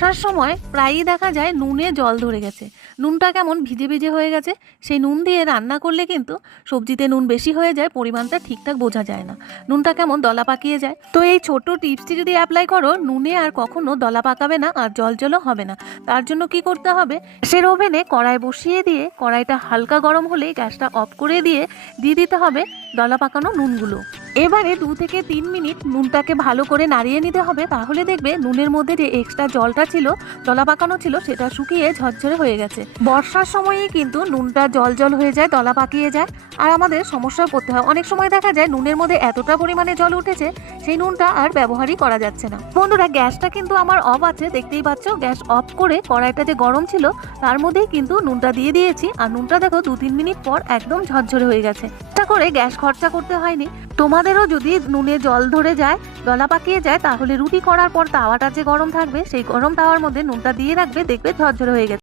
বর্ষার সময় প্রায়ই দেখা যায় নুনে জল ধরে গেছে। নুনটা কেমন ভিজে ভিজে হয়ে গেছে, সেই নুন দিয়ে রান্না করলে কিন্তু সবজিতে নুন বেশি হয়ে যায়, পরিমাণটা ঠিকঠাক বোঝা যায় না। নুনটা কেমন দলা পাকিয়ে যায়। তো এই ছোট টিপসটি যদি অ্যাপ্লাই করো, নুনে আর কখনো দলা পাকাবে না আর জল জলও হবে না। তার জন্য কি করতে হবে? গ্যাসের ওভেনে কড়াই বসিয়ে দিয়ে, কড়াইটা হালকা গরম হলেই গ্যাসটা অফ করে দিয়ে দিয়ে দিতে হবে দলা পাকানো নুনগুলো। এবারে দু থেকে তিন মিনিট নুনটাকে ভালো করে নাড়িয়ে নিতে হবে। তাহলে দেখবে নুনের মধ্যে যে এক্সট্রা জলটা ছিল দলা পাকানো ছিল, সেটা শুকিয়ে ঝরঝরে হয়ে গেছে। বর্ষার সময়ই কিন্তু নুনটা জল জল হয়ে যায় দলা পাকিয়ে যায়। আর আমাদের সমস্যায় পড়তে হয়। অনেক সময় দেখা যায় নুনের মধ্যে এতটা পরিমাণে জল উঠেছে, সেই নুনটা আর ব্যবহারই করা যাচ্ছে না। বন্ধুরা, গ্যাসটা কিন্তু আমার অফ আছে, দেখতেই পাচ্ছ? গ্যাস অফ করে কড়াইটা যে গরম ছিল, তার মধ্যেই কিন্তু নুনটা দিয়ে দিয়েছি। আর নুনটা দেখো দু তিন মিনিট পর একদম ঝরঝরে হয়ে গেছে। করে গ্যাস খরচা করতে হয়নি। তোমাদেরও যদি নুনে জল ধরে যায় দলা পাকিয়ে যায়, তাহলে রুটি করার পর তাওয়াটা যে গরম থাকবে, সেই গরম তাওয়ার মধ্যে নুনটা দিয়ে রাখবে, দেখবে ঝরঝরে হয়ে গেছে।